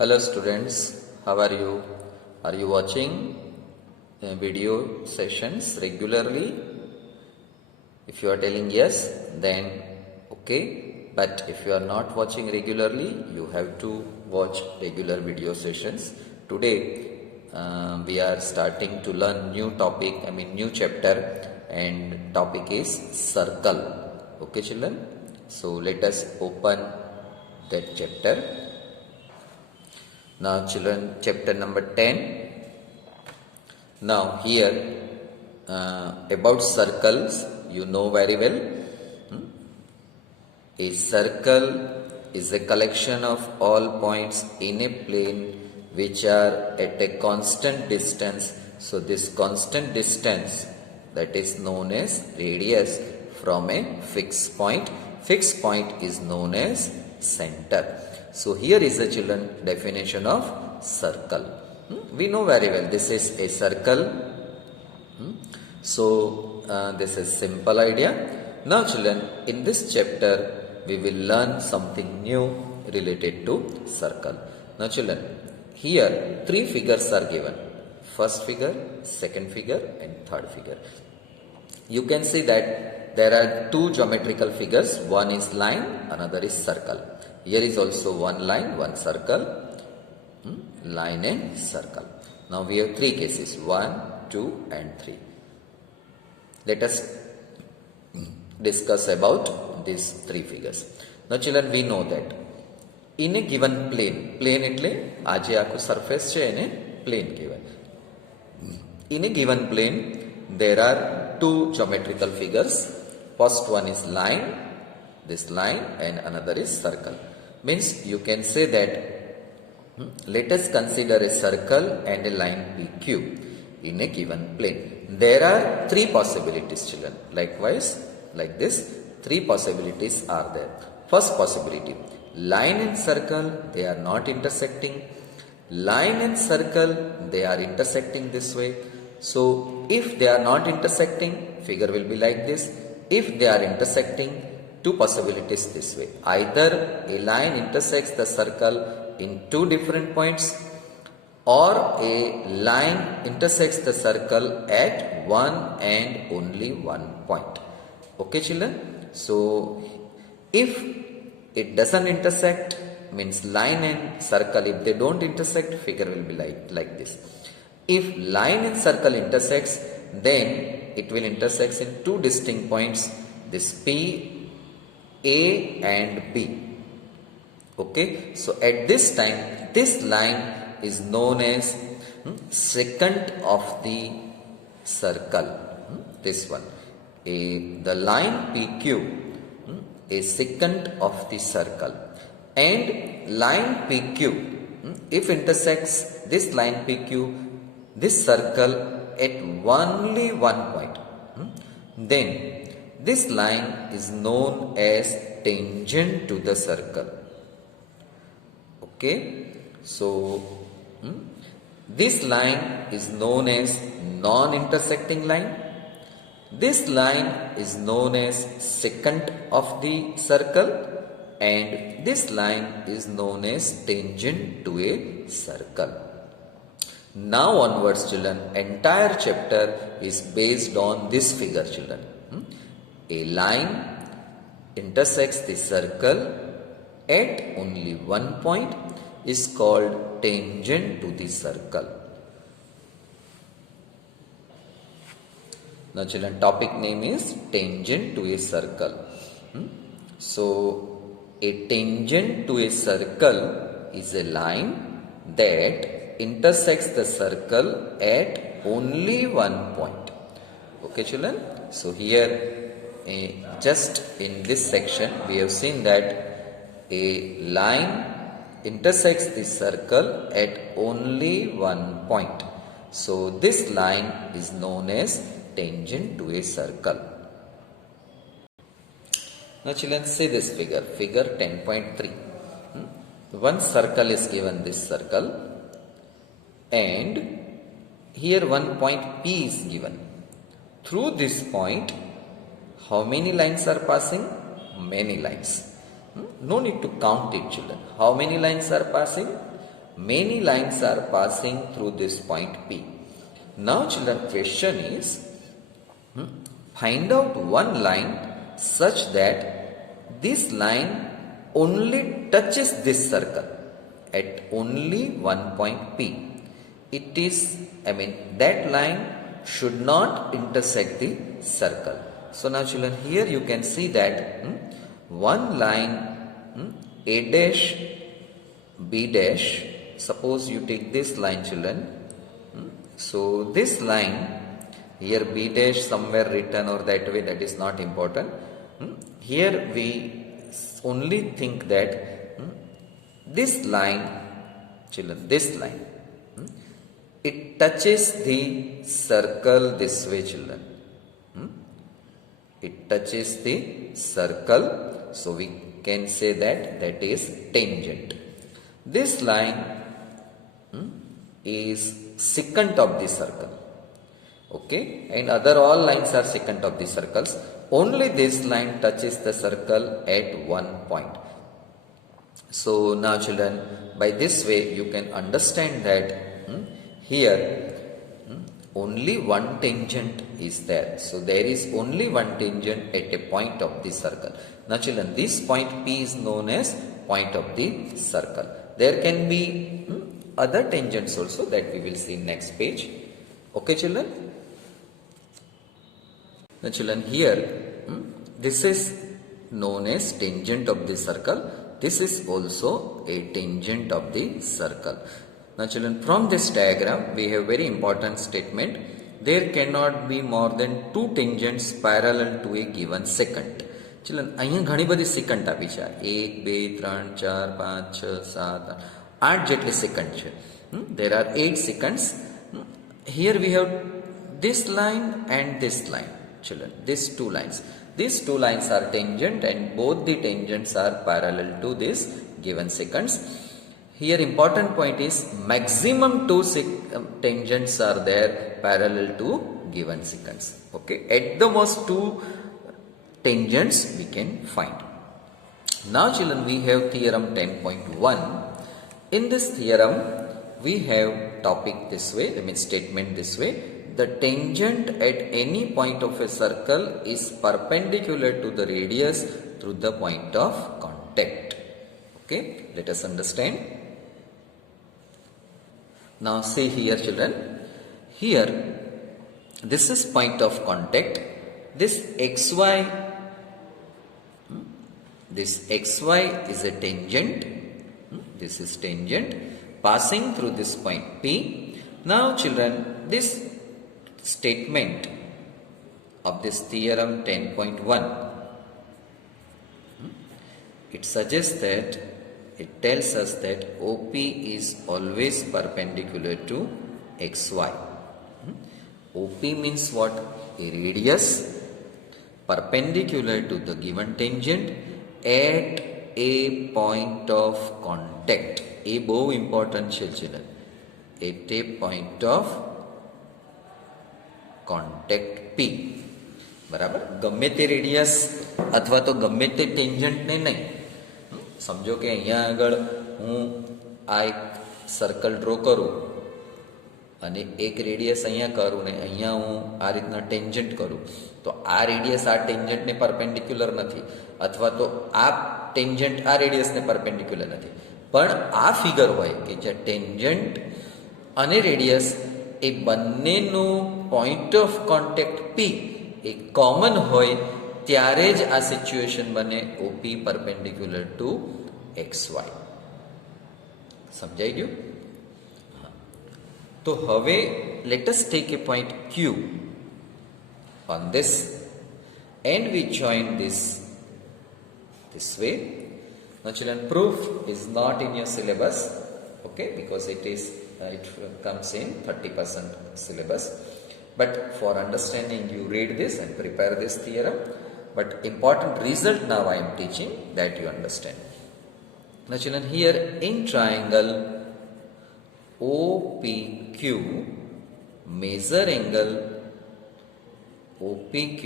Hello students, how are you? Are you watching video sessions regularly? If you are telling yes, then okay. But if you are not watching regularly, you have to watch regular video sessions. Today we are starting to learn new chapter, and topic is circle. Okay children, so let us open that chapter. Now children, chapter number 10. Now here about circles, you know very well. A circle is a collection of all points in a plane which are at a constant distance. So this constant distance, that is known as radius from a fixed point. Fixed point is known as center. So here is the children definition of circle. We know very well this is a circle. So this is simple idea. Now children, in this chapter we will learn something new related to circle. Now children, here three figures are given. First figure, second figure and third figure. You can see that there are two geometrical figures. One is line, another is circle. Here is also one line, one circle, line and circle. Now we have three cases, 1, 2 and 3. Let us discuss about these three figures. Now children, we know that in a given plane એટલે આજે આખું surface છે એને plane કહેવાય. In a given plane there are two geometrical figures. First one is line, this line, and another is circle. Means you can say that let us consider a circle and a line PQ in a given plane. There are three possibilities children. Likewise, like this, three possibilities are there. First possibility, line and circle, they are not intersecting. Line and circle, they are intersecting this way. So if they are not intersecting, figure will be like this. If they are intersecting, two possibilities this way. Either a line intersects the circle in two different points, or a line intersects the circle at one and only one point. Okay children? So if it doesn't intersect, means line and circle, if they don't intersect, figure will be like this. If line and circle intersects, then it will intersect in two distinct points, this P, A and B. Okay, so at this time, this line is known as secant of the circle. This one, the line PQ, a secant of the circle, and line PQ, if intersects this line PQ, this circle at only one point, then this line is known as tangent to the circle. Okay, so this line is known as non-intersecting line. This line is known as secant of the circle, and this line is known as tangent to a circle. Now onwards children, entire chapter is based on this figure children. A line intersects the circle at only one point is called tangent to the circle. Now children, topic name is tangent to a circle. So a tangent to a circle is a line that intersects the circle at only one point. Okay children, so here just in this section we have seen that a line intersects the circle at only one point. So this line is known as tangent to a circle. Now children, see this figure, figure 10.3. One circle is given, this circle, and here one point P is given. Through this point, how many lines are passing? Many lines. No need to count it children. How many lines are passing? Many lines are passing through this point P. Now children, question is, find out one line such that this line only touches this circle at only one point P. It is, that line should not intersect the circle. So now children, here you can see that one line A dash B dash, suppose you take this line children, so this line here B dash somewhere written or that way, that is not important. Here we only think that this line children, this line, it touches the circle this way children. It touches the circle, so we can say that that is tangent. This line is secant of the circle. Okay, and other all lines are secant of the circles. Only this line touches the circle at one point. So now children, by this way you can understand that here only one tangent is there. So there is only one tangent at a point of the circle. Now children, this point P is known as point of the circle. There can be other tangents also that we will see next page. Okay children? Now children, here this is known as tangent of the circle. This is also a tangent of the circle. Now children, from this diagram we have very important statement. There cannot be more than two tangents parallel to a given secant. ચલો અહીંયા ઘણી બધી second આપી છે 1 2 3 4 5 6 7 8 જેટલી second છે. There are 8 seconds. Here we have this line and this line. Children, these two lines. These two lines are tangent and both the tangents are parallel to this given seconds. Here important point is maximum two tangents are there parallel to given seconds. Okay, at the most two tangents we can find. Now children, we have theorem 10.1. In this theorem we have topic this way, I mean statement this way: the tangent at any point of a circle is perpendicular to the radius through the point of contact. Okay, let us understand. Now see here children, here this is point of contact. This xy is a tangent. This is tangent passing through this point P. Now children, this statement of this theorem 10.1, it suggests that, it tells us that OP is always perpendicular to XY. OP means what? A radius perpendicular to the given tangent at a point of contact. A બહુ important છે children. At a point of contact P. બરાબર, ગમે તે radius અથવા તો ગમે તે ટેન્જન્ટને નહીં. સમજો કે અહીંયા આગળ હું આ એક સર્કલ ડ્રો કરું અને એક રેડિયસ અહીંયા કરું ને અહીંયા હું આ રીતના ટેન્જન્ટ કરું, તો આ રેડિયસ આ ટેન્જન્ટને પરપેન્ડિક્યુલર નથી, અથવા તો આ ટેન્જન્ટ આ રેડિયસને પરપેન્ડિક્યુલર નથી. પણ આ ફિગર હોય કે જે ટેન્જન્ટ અને રેડિયસ એ બંનેનું point of contact P A common હોય ત્યારે જ આ સિચ્યુએશન બને ઓપી પરપેન્ડિક્યુલર ટુ XY. સમજાઈ ગયું? તો હવે let us take a point Q on this and we join this way. Now children, proof is not in your syllabus, okay, because it comes in 30% syllabus, but for understanding you read this and prepare this theorem, but important result now I am teaching that you understand. Now children, here in triangle OPQ, measure angle OPQ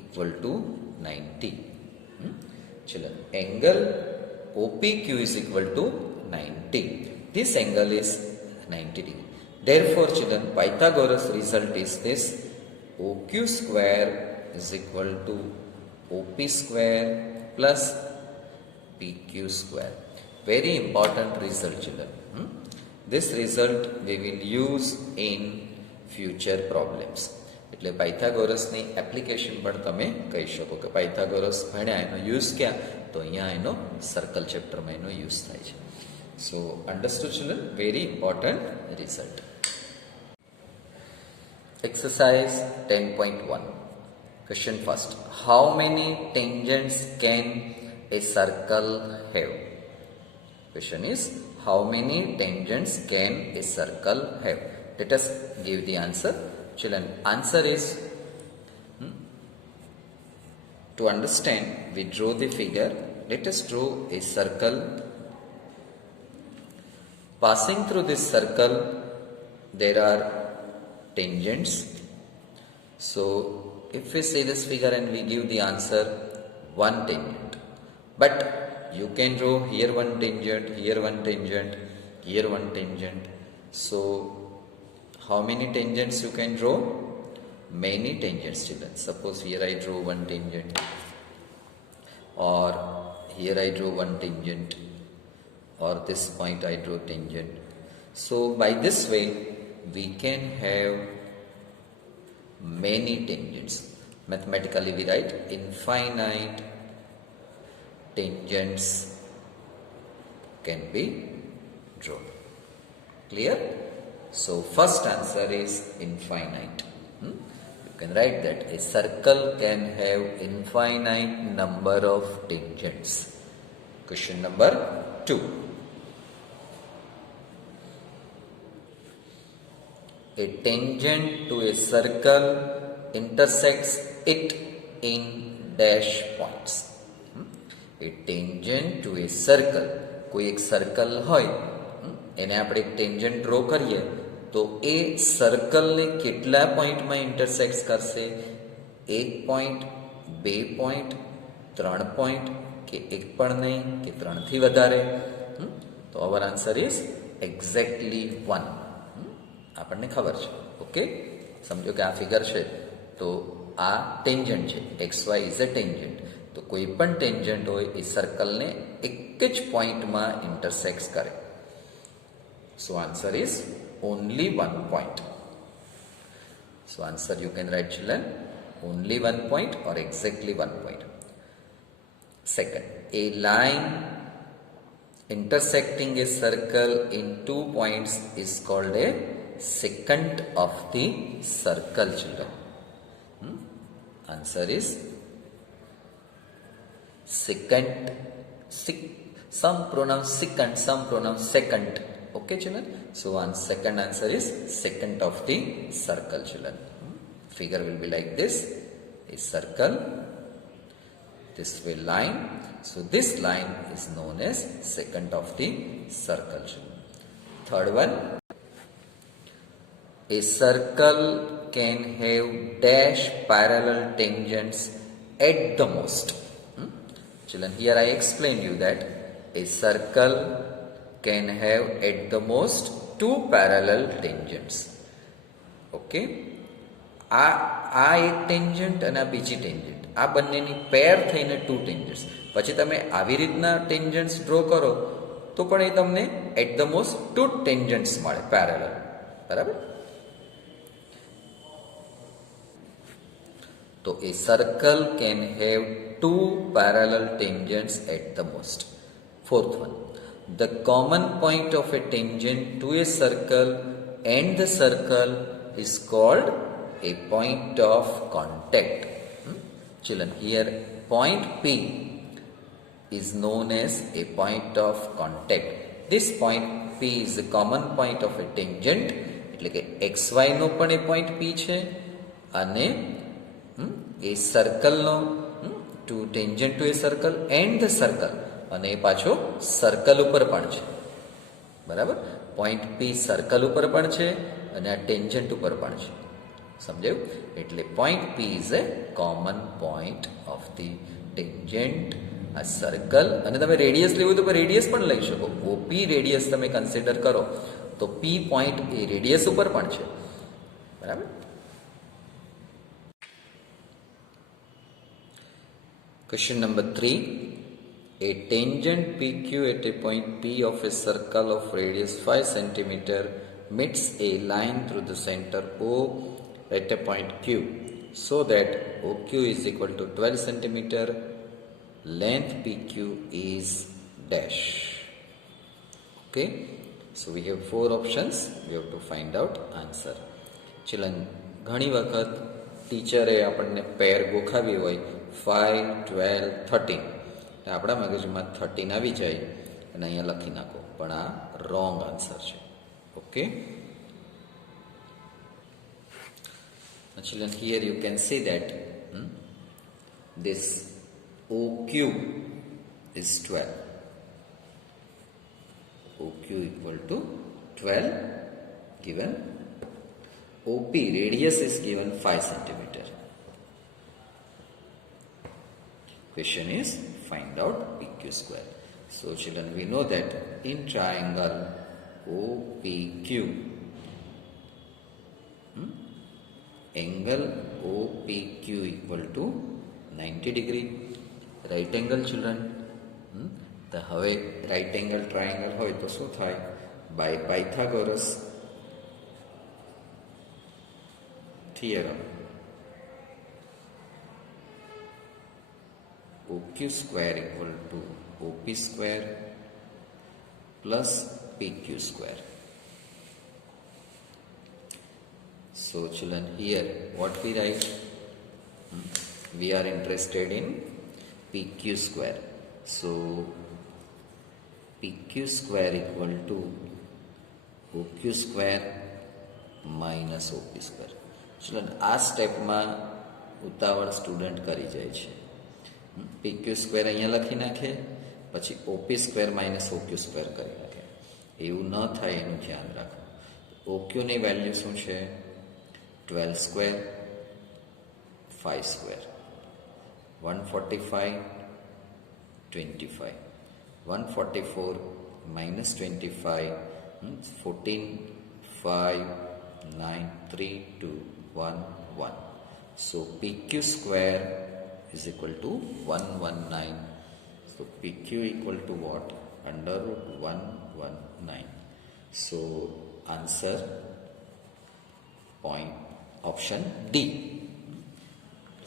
equal to 90. Children, angle OPQ is equal to 90. this angle is 90 degree. Therefore, children, Pythagoras result is this: OQ square is equal to OP square plus PQ square. Very important result, children. This result we will use in future problems. એટલે પાયથાગોરસની application પણ તમે કહી શકો કે Pythagoras ભણ્યા એનો use ક્યાં, તો અહીંયા એનો સર્કલ ચેપ્ટરમાં એનો યુઝ થાય છે. So understood children? Very important result. Exercise 10.1. Question first. How many tangents can a circle have? Question is, how many tangents can a circle have? Let us give the answer. Children, answer is, to understand, we draw the figure. Let us draw a circle. Passing through this circle, there are tangents. So, if we see this figure and we give the answer, one tangent. But you can draw here one tangent, here one tangent, here one tangent. So, how many tangents you can draw? Many tangents, children. Suppose here I draw one tangent, or here I draw one tangent, or this point I draw tangent. So, by this way, we can have many tangents. Mathematically, we write infinite tangents can be drawn. Clear? So, first answer is infinite. You can write that a circle can have infinite number of tangents. Question number 2. A tangent to a circle intersects it in dash points. A tangent to a circle, કોઈ એક circle હોય એને આપણે એક tangent draw કરીએ તો એ સર્કલને કેટલા પોઈન્ટમાં intersect કરશે? 1 પોઈન્ટ, 2 પોઈન્ટ, 3 પોઈન્ટ, કે એક પણ નહીં, કે 3 થી વધારે? તો અવર આન્સર ઇઝ એક્ઝેક્ટલી 1. આપણને ખબર છે. ઓકે, સમજો કે આ ફિગર છે તો આ ટેન્જન્ટ છે, XY ઇઝ અ ટેન્જન્ટ. તો કોઈ પણ ટેન્જન્ટ હોય એ સર્કલને એક જ પોઈન્ટમાં ઇન્ટરસેક્ટ કરે. સો answer is only 1 point. So answer you can write, children, only 1 point or exactly 1 point. Second, a line intersecting a circle in 2 points is called a secant of the circle, children. Answer is secant. Some pronounce secant, some pronounce secant. Okay, children? So, second answer is secant of the circle, children. Figure will be like this. A circle, this way line. So, this line is known as secant of the circle, children. Third one. A circle can have dash parallel tangents at the most. Children, here I explained you that a circle can have at the most 2 parallel tangents. Okay? આ એક tangent અને આ બીજી tangent, આ બંનેની પેર થઈને 2 tangents. પછી તમે આવી રીતના ટેન્જન્ટ્સ ડ્રો કરો તો પણ એ તમને એટ ધ મોસ્ટ 2 ટેન્જન્ટ્સ મળે પેરેલલ. બરાબર? તો એ circle can have 2 parallel tangents at the most. Fourth one. The common point of a tangent to a circle and the circle is called a point of contact. Children, here point P is known as a point of contact. This point P is the common point of a tangent. એટલે કે XY નો પણ એ point P છે અને એ સર્કલનો to tangent to a circle and the circle અને એ પાછો circle ઉપર પણ છે. બરાબર? પોઈન્ટ P સર્કલ ઉપર પણ છે અને આ ટેન્જન્ટ ઉપર પણ છે. સમજાયું? એટલે point P is A common point of the tangent આ સર્કલ અને તમે રેડિયસ લેવું તો રેડિયસ પણ લઈ શકો. ઓપી રેડિયસ તમે કન્સિડર કરો તો પી પોઈન્ટ એ રેડિયસ ઉપર પણ છે. બરાબર. Question number 3. A tangent PQ at a point P of a circle of radius 5 cm meets a line through the center O at a point Q so that OQ is equal to 12 cm. Length PQ is dash. Okay. So we have 4 options. We have to find out answer. ચલો ઘણી વખત ટીચરે આપણને પેર ગોખાવી હોય 5, 12, 13. આપણા મગજમાં 13 આવી જાય અને અહીંયા લખી નાખો, પણ આ રોંગ આન્સર છે. Okay. Children, here you can see that this OQ is 12. OQ equal to 12 given. OP radius is given 5 centimeter. Question is find out PQ square. So children, we know that in triangle OPQ, angle OPQ equal to 90 degree. Right angle children. તો હવે right angle triangle હોય તો શું થાય? By Pythagoras theorem, OQ square equal to OP square plus PQ square. So children, here what we write? We are interested in PQ square. So PQ square equal to OQ square minus OP square. Children, આ સ્ટેપમાં ઉતાવળ student કરી જાય છે. PQ square અહીંયા લખી નાખે, પછી OP square minus OQ square કરી નાખે. એવું ન થાય એનું ધ્યાન રાખો. OQ ની વેલ્યુ શું છે? 12 square, 5 square, 145, 25, 144 minus 25, 14, 5, 9, 3, 2, 1, 1. So PQ square is equal to 119. So PQ equal to what? Under root 119. So answer point option D.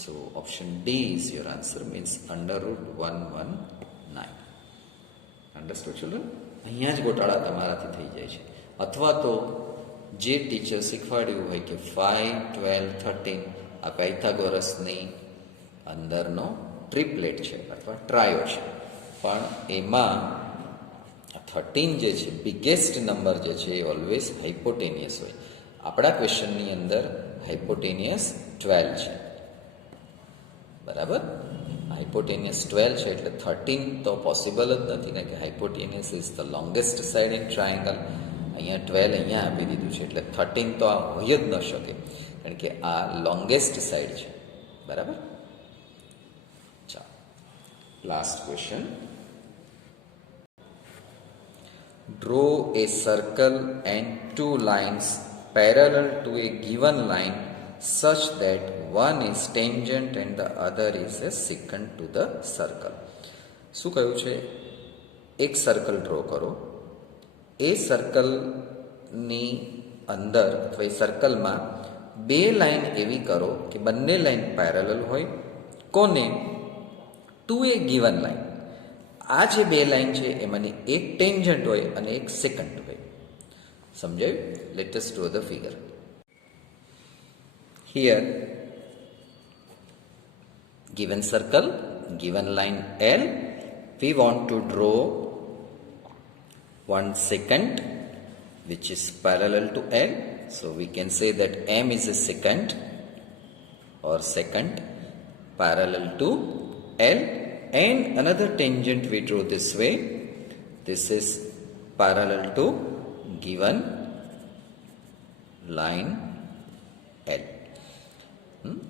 So option D is your answer, means under root 119. Understood children? અહીંયા જ ગોટાળા તમારાથી થઈ જાય છે. અથવા તો જે teacher શીખવાડ્યું હોય કે 5, 12, 13 આ પાયથાગોરસની અંદરનો ટ્રિપલેટ છે અથવા ટ્રાયો છે, પણ એમાં 13 જે છે બિગેસ્ટ નંબર જે છે એ ઓલવેઝ હાઇપોટેનિયસ હોય. આપણા ક્વેશ્ચનની અંદર હાઇપોટેનિયસ 12 છે. બરાબર. હાઇપોટેનિયસ 12 છે એટલે 13 તો પોસિબલ જ નથી ને, કે hypotenuse is the longest side in triangle. અહીંયા 12 અહીંયા આપી દીધું છે એટલે 13 તો આ હોય જ ન શકે, કારણ કે આ લોંગેસ્ટ સાઇડ છે. બરાબર. ચાલો, last question. Draw a circle and 2 lines parallel to a given line such that one is tangent and the other is a secant to the circle. શું કહ્યું છે? એક સર્કલ ડ્રો કરો. એ સર્કલની અંદર અથવા એ સર્કલમાં 2 લાઈન એવી કરો કે બંને લાઈન પેરેલલ હોય. કોને? Two a given line. આ જે 2 લાઈન છે એમાંની એક ટેન્જન્ટ હોય અને એક સેકન્ટ હોય. સમજાયું? Let us draw the figure. Here, given circle, given line L, we want to draw one secant which is parallel to L. So we can say that M is a secant or secant parallel to L, and another tangent we draw this way. This is parallel to given line L.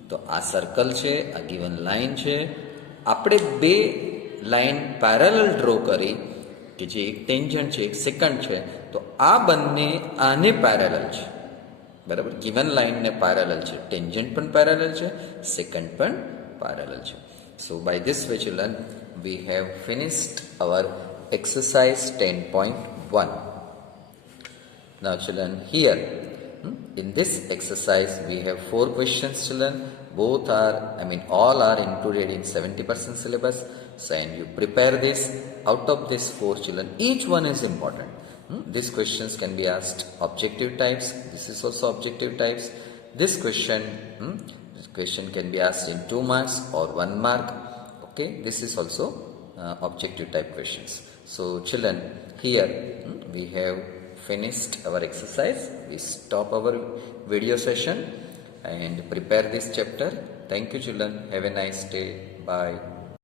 તો આ circle છે, આ given line છે. આપણે 2 line parallel draw કરી કે જે એક ટેન્જન્ટ છે એક સેકન્ડ છે, તો આ બંને આને પેરેલલ છે, બરાબર. ગિવન લાઈનને પેરેલલ છે, ટેન્જન્ટ પણ પેરેલલ છે, સેકન્ડ પણ પેરેલલ છે. So by this way children we have finished our exercise 10.1. Now children, here in this exercise we have 4 questions children. Both are, all are included in 70% syllabus. So and you prepare this. Out of these 4 children, each one is important. These questions can be asked objective types. This is also objective types. This question can be asked in 2 marks or 1 mark. Okay, this is also objective type questions. So children, here we have finished our exercise. We stop our video session and prepare this chapter. Thank you children. Have a nice day. Bye.